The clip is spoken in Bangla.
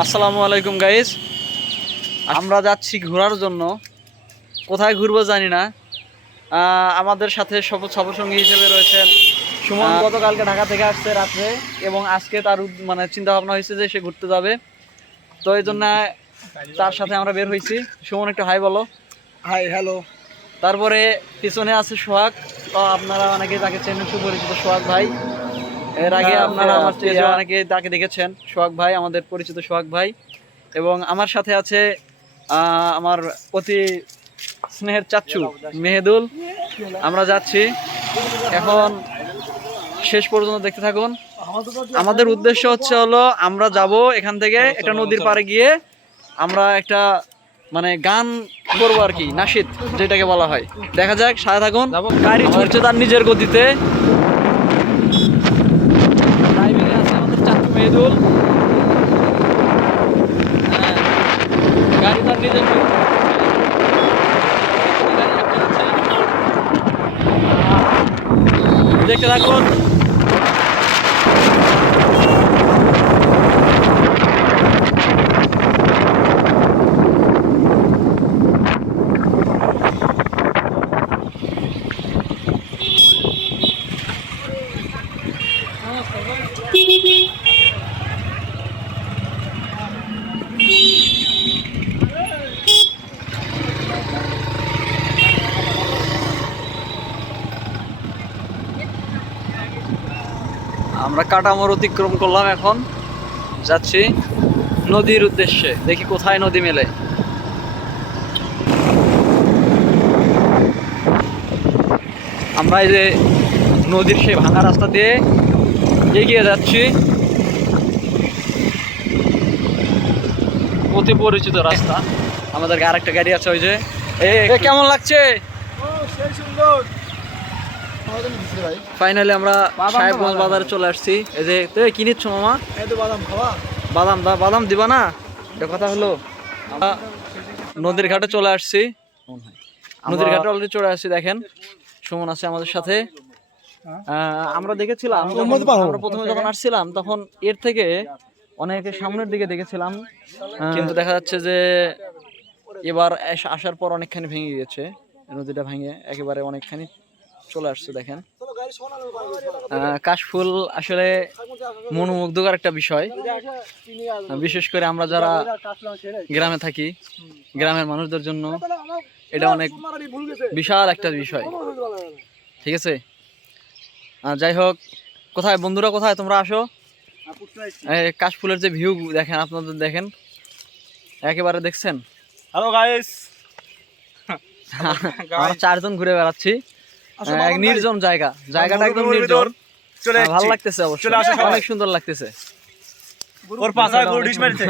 আসসালামু আলাইকুম গাইস, আমরা যাচ্ছি ঘোরার জন্য। কোথায় ঘুরবো জানি না। আমাদের সাথে সফরসঙ্গী হিসেবে রয়েছেন সুমন। গতকালকে ঢাকা থেকে আসছে রাত্রে, এবং আজকে তার মানে চিন্তা ভাবনা হয়েছে যে সে ঘুরতে যাবে। তো এই জন্য তার সাথে আমরা বের হয়েছি। সুমন, একটু হাই বলো। Hi, hello. তারপরে পিছনে আছে সোহাগ। আপনারা অনেকে তাকে চেনেন, সুপরিচিত সোহাগ ভাই। এর আগে আপনারা আমার স্টেজে অনেকে তাকে দেখেছেন। সোহাগ ভাই, আমাদের পরিচিত সোহাগ ভাই। এবং আমার সাথে আছে আমার অতি স্নেহের চাচ্চু মেহেদুল। আমরা যাচ্ছি এখন, শেষ পর্যন্ত দেখতে থাকুন। আমাদের উদ্দেশ্য হলো আমরা যাব এখান থেকে একটা নদীর পাড়ে গিয়ে আমরা একটা মানে গান করবো আর কি, নাশিদ যেটাকে বলা হয়। দেখা যাক, সাথে থাকুন। গাড়ি ছুটছে তার নিজের গতিতে। ড্রাইভিংয়ে আছে আমাদের চাচ্চু মেহেদুল। গাড়ি তার নিজের দেখতে থাকুন। আমরা কাটামোড় অতিক্রম করলাম, এখন যাচ্ছি নদীর উদ্দেশ্যে। দেখি কোথায় নদী মেলে। আমরা এই যে নদীর সেই ভাঙা রাস্তা দিয়ে এগিয়ে যাচ্ছি। অতি পরিচিত রাস্তা। আমাদের আরেকটা গাড়ি আছে, ওই যে। কেমন লাগছে? ফাইনালি আমরা সাহেবগঞ্জ বাজারে চলে আসছি। এই যে কি নিচ্ছ মামা? বাদাম দিবা না? এটা কথা হলো। নদীর ঘাটে চলে আসছি। নদীর ঘাটে অলরেডি চলে আসছি। দেখেন, সুমন আছে আমাদের সাথে। আমরা দেখেছিলাম আমরা প্রথমে যখন আসছিলাম তখন এর থেকে অনেক সামনের দিকে দেখেছিলাম, কিন্তু দেখা যাচ্ছে যে এবার আসার পর অনেকখানি ভেঙে গিয়েছে। নদীটা ভেঙে একেবারে অনেকখানি চলে আসছে। দেখেন, কাশফুল আসলে মনোমুগ্ধকর একটা বিষয়। বিশেষ করে আমরা যারা গ্রামে থাকি, গ্রামের মানুষদের জন্য এটা অনেক বিশাল একটা বিষয়। ঠিক আছে, যাই হোক, কোথায় বন্ধুরা, কোথায় তোমরা আসো। কাশফুলের যে ভিউ দেখেন, আপনাদের দেখেন, একেবারে দেখছেন। হ্যালো গাইস, আমরা চারজন ঘুরে বেড়াচ্ছি। এক নির্জন জায়গাটা একদম নির্জন। ভালো লাগতেছে, অবশ্যই অনেক সুন্দর লাগতেছে। ওর পাশে গরু ডিশ মারছে।